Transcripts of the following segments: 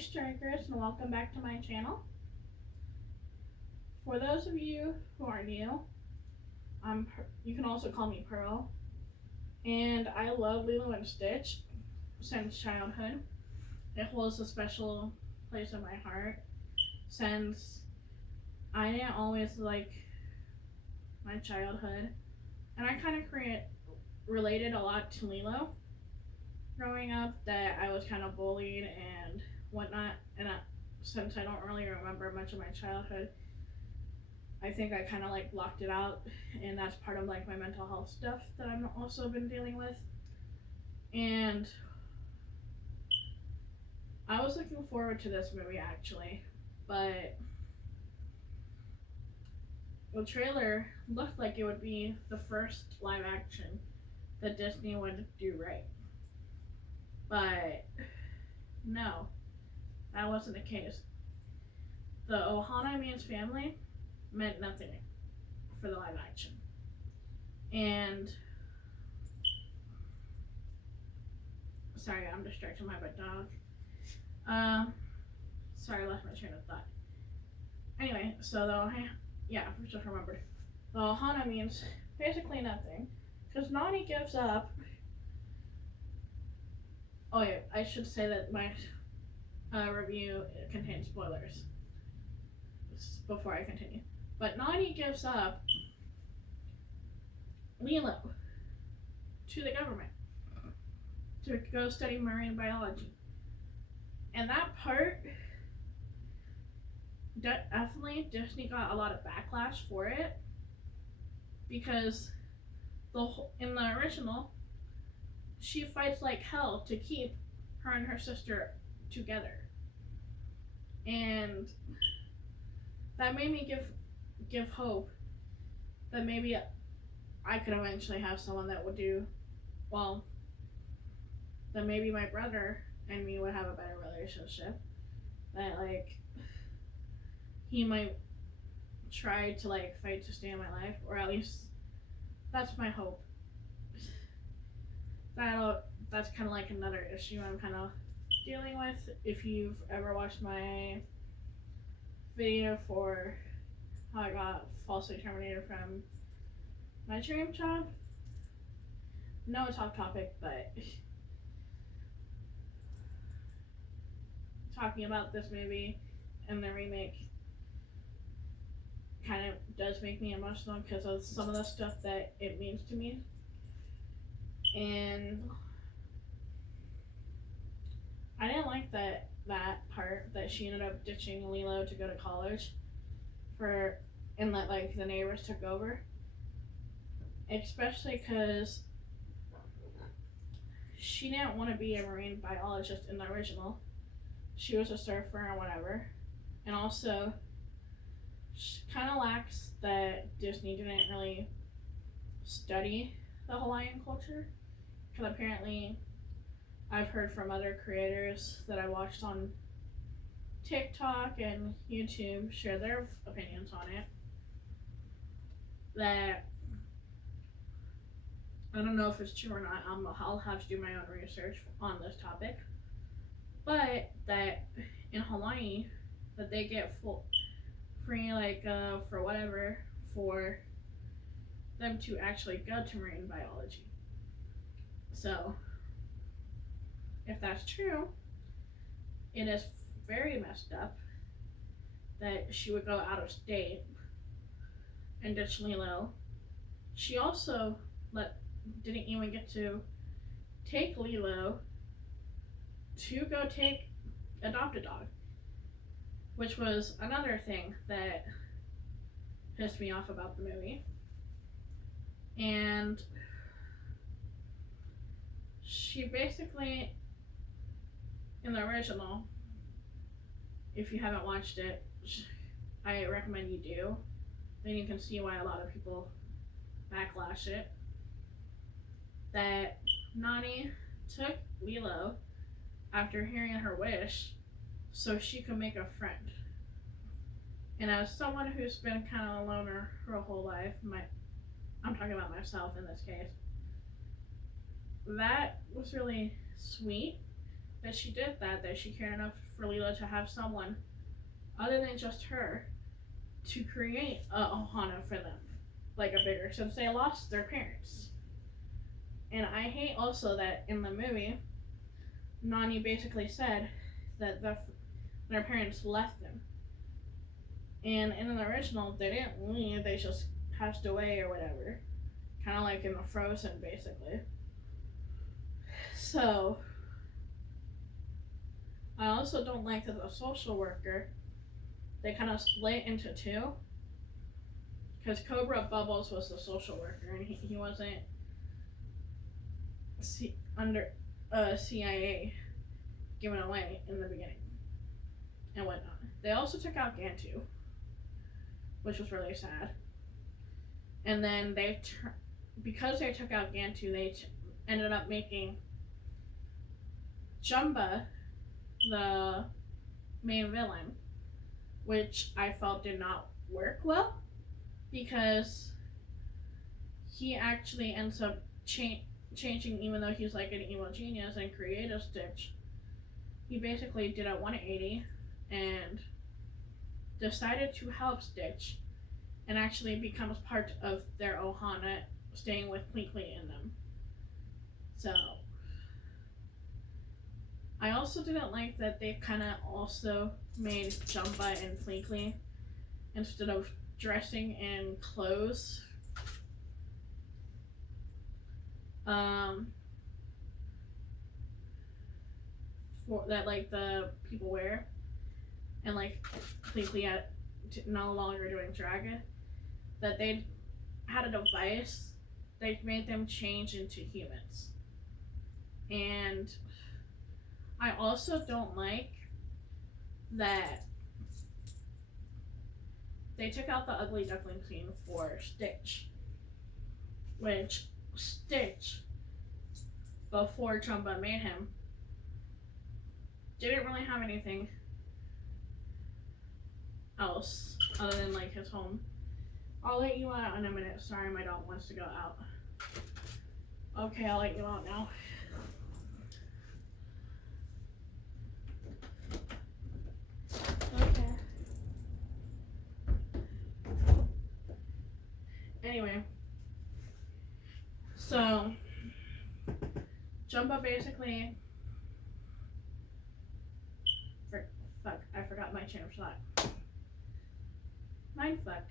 strikers, and welcome back to my channel. For those of you who are new, you can also call me Pearl, and I love Lilo and Stitch since childhood. It holds a special place in my heart since I didn't always like my childhood, and I kind of related a lot to Lilo growing up, that I was kind of bullied and whatnot, and since I don't really remember much of my childhood, I think I kind of like blocked it out, and that's part of like my mental health stuff that I've also been dealing with. And I was looking forward to this movie actually, but the trailer looked like it would be the first live action that Disney would do right. But no, that wasn't the case. The Ohana means family meant nothing for the live action. And sorry, I'm distracted by my dog. Sorry, I lost my train of thought. Anyway, so I just remembered. The Ohana means basically nothing, because Nani gives up. Oh yeah, I should say that my review contains spoilers before I continue. But Nani gives up Lilo to the government to go study marine biology. And that part, definitely Disney got a lot of backlash for it, because in the original, she fights like hell to keep her and her sister together. And that made me give hope that maybe I could eventually have someone that would do well, that maybe my brother and me would have a better relationship, that like he might try to like fight to stay in my life, or at least that's my hope. That's kind of like another issue I'm kind of dealing with. If you've ever watched my video for how I got falsely terminated from my dream job, no, it's off topic, but talking about this movie and the remake kind of does make me emotional because of some of the stuff that it means to me. And I didn't like that part that she ended up ditching Lilo to go to college and that like the neighbors took over, especially because she didn't want to be a marine biologist in the original. She was a surfer or whatever, and also she kind of lacks that Disney didn't really study the Hawaiian culture, because apparently I've heard from other creators that I watched on TikTok and YouTube share their opinions on it, that I don't know if it's true or not. I'll have to do my own research on this topic, but that in Hawaii that they get free for whatever for them to actually go to marine biology. So if that's true, it is very messed up that she would go out of state and ditch Lilo. She also didn't even get to take Lilo to go adopt a dog, which was another thing that pissed me off about the movie. And she basically, in the original, if you haven't watched it, I recommend you do. Then you can see why a lot of people backlash it. That Nani took Lilo after hearing her wish so she could make a friend. And as someone who's been kind of a loner her whole life, I'm talking about myself in this case, that was really sweet that she did that she cared enough for Lilo to have someone other than just her to create a Ohana for them, like a bigger, since they lost their parents. And I hate also that in the movie, Nani basically said that their parents left them. And in the original, they didn't leave, they just passed away or whatever. Kind of like in the Frozen, basically. So, I also don't like that the social worker, they kind of split into two. Because Cobra Bubbles was the social worker, and he wasn't under CIA given away in the beginning and whatnot. They also took out Gantu, which was really sad. And then because they took out Gantu, they ended up making Jumba the main villain, which I felt did not work well, because he actually ends up changing, even though he's like an evil genius and creative Stitch. He basically did a 180 and decided to help Stitch and actually becomes part of their Ohana, staying with Pleakley in them. So, I also didn't like that they kind of also made Jumba and Pleakley, instead of dressing in clothes, for that like the people wear, and like Pleakley no longer doing dragon, that they had a device that made them change into humans. And I also don't like that they took out the ugly duckling scene for Stitch, which Stitch, before Jumba made him, didn't really have anything else other than like his home. I'll let you out in a minute. Sorry, my dog wants to go out. Okay, I'll let you out now. Okay. Anyway, so Jumba basically, I forgot my chain of thought. Mindfuck.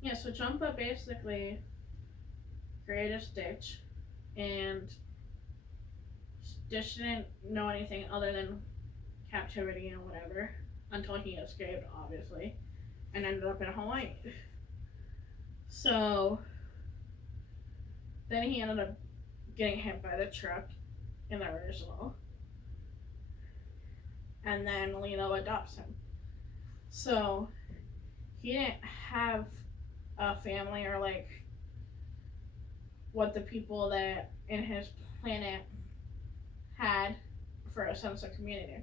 Yeah, so Jumba basically created Stitch, and Stitch didn't know anything other than captivity and whatever until he escaped, obviously, and ended up in Hawaii. So then he ended up getting hit by the truck in the original, and then Lilo adopts him. So he didn't have a family or like what the people that in his planet had for a sense of community.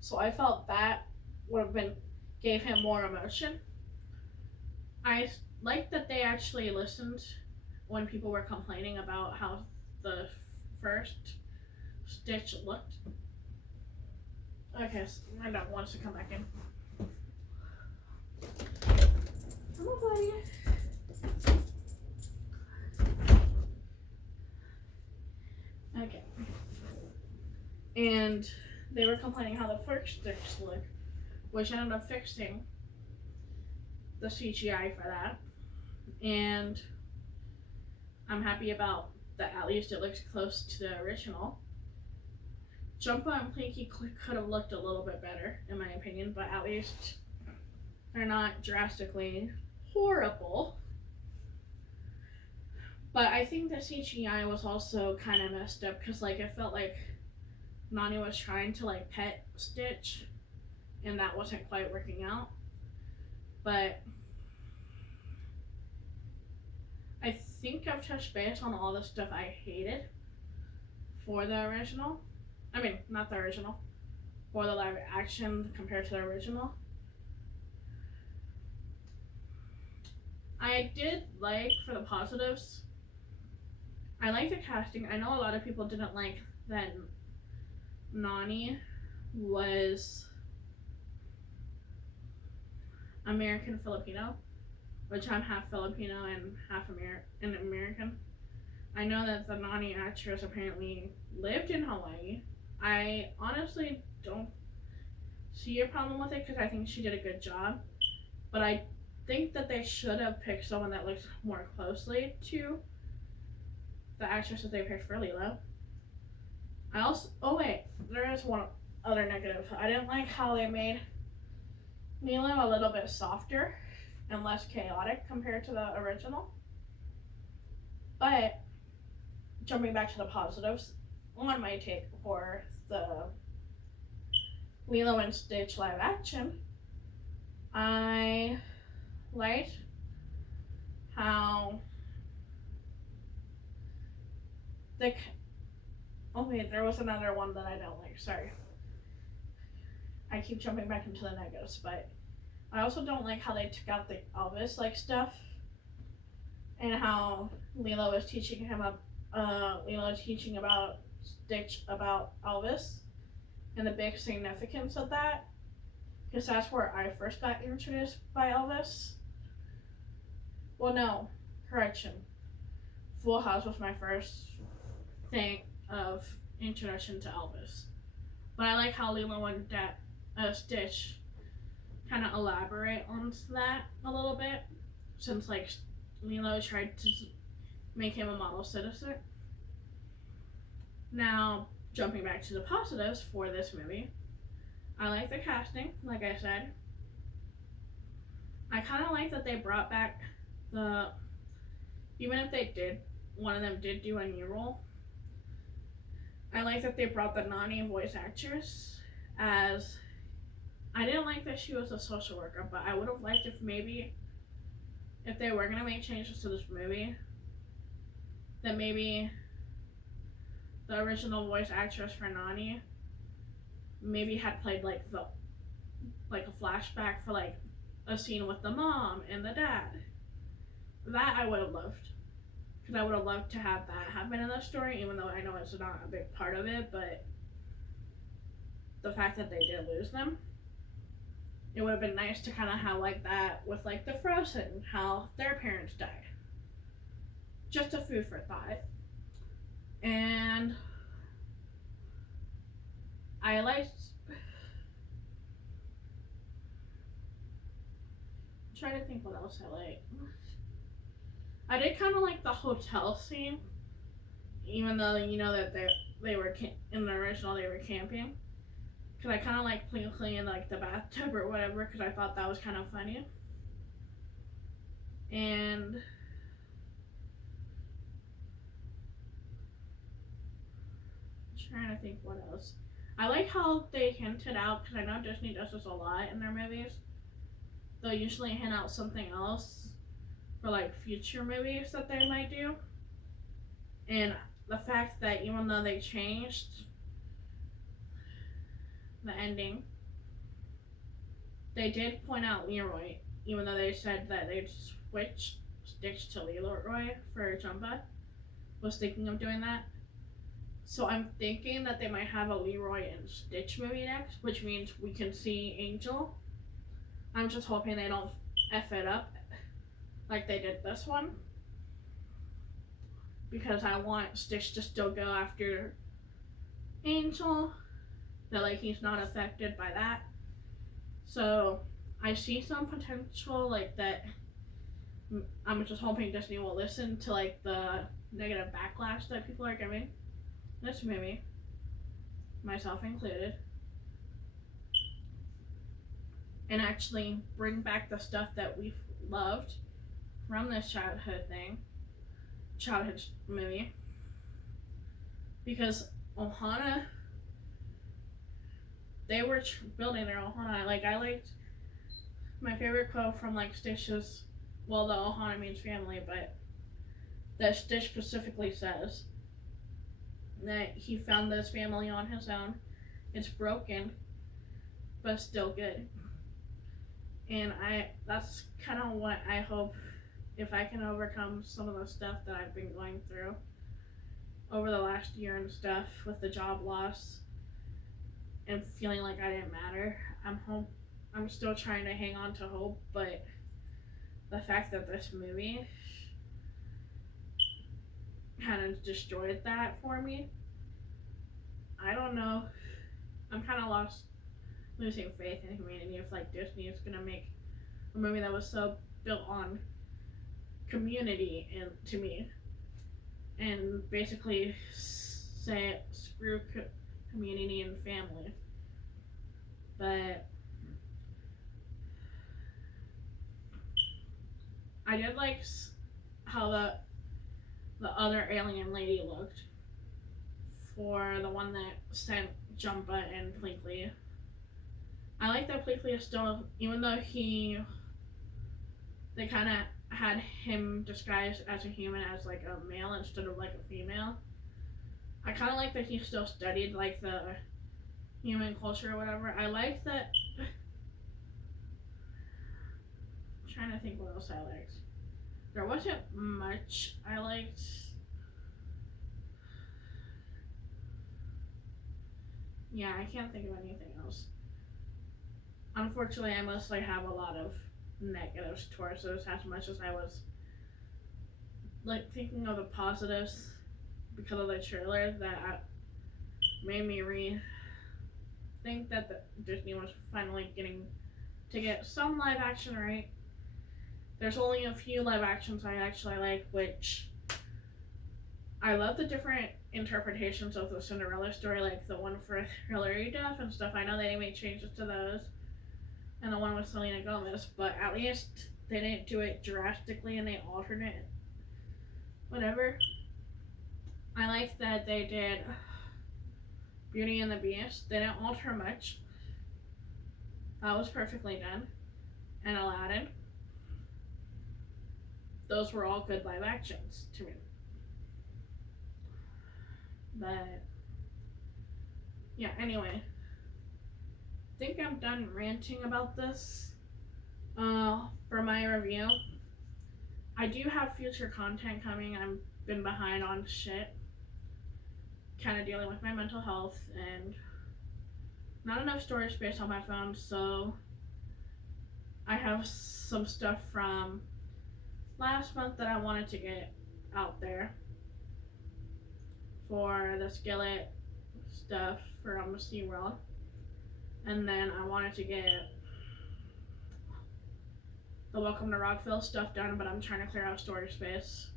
So I felt that would have gave him more emotion. I like that they actually listened when people were complaining about how the first Stitch looked. Okay, so my dog wants to come back in. Come on, buddy. Okay. And they were complaining how the first Stitch looked, which ended up fixing the CGI for that. And I'm happy about that. At least it looks close to the original. Jumba and Pleakley could have looked a little bit better, in my opinion, but at least they're not drastically horrible. But I think the CGI was also kind of messed up, because like it felt like Nani was trying to like pet Stitch, and that wasn't quite working out. But I think I've touched base on all the stuff I hated for the original. I mean, not the original, for the live action compared to the original. I did like, for the positives, I like the casting. I know a lot of people didn't like that Nani was American Filipino, which I'm half Filipino and half American. I know that the Nani actress apparently lived in Hawaii. I honestly don't see a problem with it because I think she did a good job. But I think that they should have picked someone that looks more closely to the actress that they picked for Lilo. There is one other negative. I didn't like how they made Lilo a little bit softer and less chaotic compared to the original. But jumping back to the positives, on my take for the Lilo and Stitch live action, I liked how there was another one that I don't like. Sorry. I keep jumping back into the negatives, but I also don't like how they took out the Elvis like stuff and how Lilo is teaching about Stitch about Elvis and the big significance of that, because that's where I first got introduced by Elvis. Well, no, correction. Full House was my first thing of introduction to Elvis. But I like how Lilo and Stitch kind of elaborate on that a little bit, since like Lilo tried to make him a model citizen. Now, jumping back to the positives for this movie, I like the casting, like I said. I kind of like that they brought back even if one of them did do a new role, I like that they brought the Nani voice actress as, I didn't like that she was a social worker, but I would have liked if they were going to make changes to this movie, that maybe the original voice actress for Nani maybe had played like a flashback for like a scene with the mom and the dad. That I would have loved, because I would have loved to have that happen in the story, even though I know it's not a big part of it. But the fact that they did lose them, it would have been nice to kind of have like that with like the Frozen, how their parents died. Just a food for thought. And I liked, I'm trying to think what else I like. I did kind of like the hotel scene, even though you know that they were in the original they were camping, because I kind of like Pleakley in like the bathtub or whatever, because I thought that was kind of funny. And I'm trying to think what else. I like how they hinted out, because I know Disney does this a lot in their movies. They'll usually hint out something else for like future movies that they might do. And the fact that even though they changed the ending, they did point out Leroy, even though they said that they'd switch Stitch to Leroy for Jumba, was thinking of doing that. So I'm thinking that they might have a Leroy and Stitch movie next, which means we can see Angel. I'm just hoping they don't F it up like they did this one, because I want Stitch to still go after Angel, that like he's not affected by that. So I see some potential like that. I'm just hoping Disney will listen to like the negative backlash that people are giving this movie, myself included, and actually bring back the stuff that we've loved from this childhood movie. Because Ohana, they were building their Ohana. Like, I liked my favorite quote from like Stitch's, well, the Ohana means family, but that Stitch specifically says that he found this family on his own. It's broken, but still good. And that's kind of what I hope, if I can overcome some of the stuff that I've been going through, over the last year and stuff with the job loss and feeling like I didn't matter. I'm still trying to hang on to hope, but the fact that this movie kind of destroyed that for me, I don't know. I'm kind of losing faith in humanity if like Disney is gonna make a movie that was so built on community and to me, and basically say screw community and family. But I did like how the other alien lady looked for the one that sent Jumba and Pleakley. I like that Pleakley is still, even though they kind of had him disguised as a human, as like a male instead of like a female. I kind of like that he still studied like the human culture or whatever. I like that. I'm trying to think what else I liked. There wasn't much I liked. Yeah, I can't think of anything else. Unfortunately, I mostly have a lot of negatives towards this, as much as I was like thinking of the positives because of the trailer that made me think that Disney was finally getting to get some live action right. There's only a few live actions I actually like, which I love the different interpretations of the Cinderella story, like the one for Hilary Duff and stuff. I know they made changes to those, and the one with Selena Gomez, but at least they didn't do it drastically and they altered it. Whatever. I like that they did Beauty and the Beast. They didn't alter much. That was perfectly done. And Aladdin. Those were all good live actions to me. But yeah, anyway. I think I'm done ranting about this for my review. I do have future content coming. I've been behind on shit. Kind of dealing with my mental health and not enough storage space on my phone, so I have some stuff from last month that I wanted to get out there for the skillet stuff from SeaWorld. And then I wanted to get the Welcome to Rockville stuff done, but I'm trying to clear out storage space.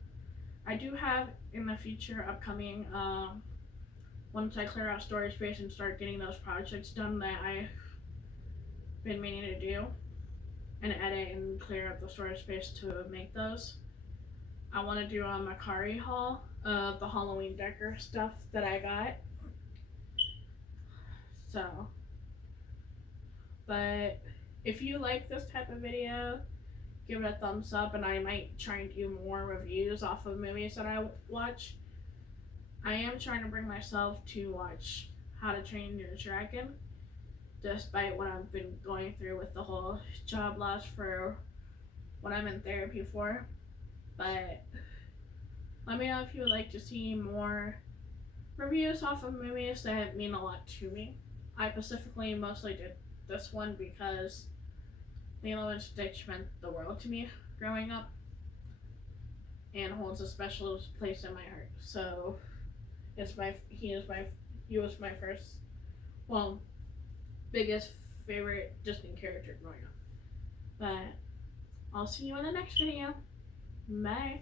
I do have in the future upcoming, once I clear out storage space and start getting those projects done that I've been meaning to do and edit and clear up the storage space to make those. I want to do a Macari haul of the Halloween decor stuff that I got. So, but if you like this type of video, give it a thumbs up, and I might try and do more reviews off of movies that I watch. I am trying to bring myself to watch How to Train Your Dragon, despite what I've been going through with the whole job loss for what I'm in therapy for. But let me know if you would like to see more reviews off of movies that mean a lot to me. I specifically mostly did this one because Lilo and Stitch meant the world to me growing up and holds a special place in my heart. So he was my first, well, biggest favorite Disney character growing up. But I'll see you in the next video. Bye.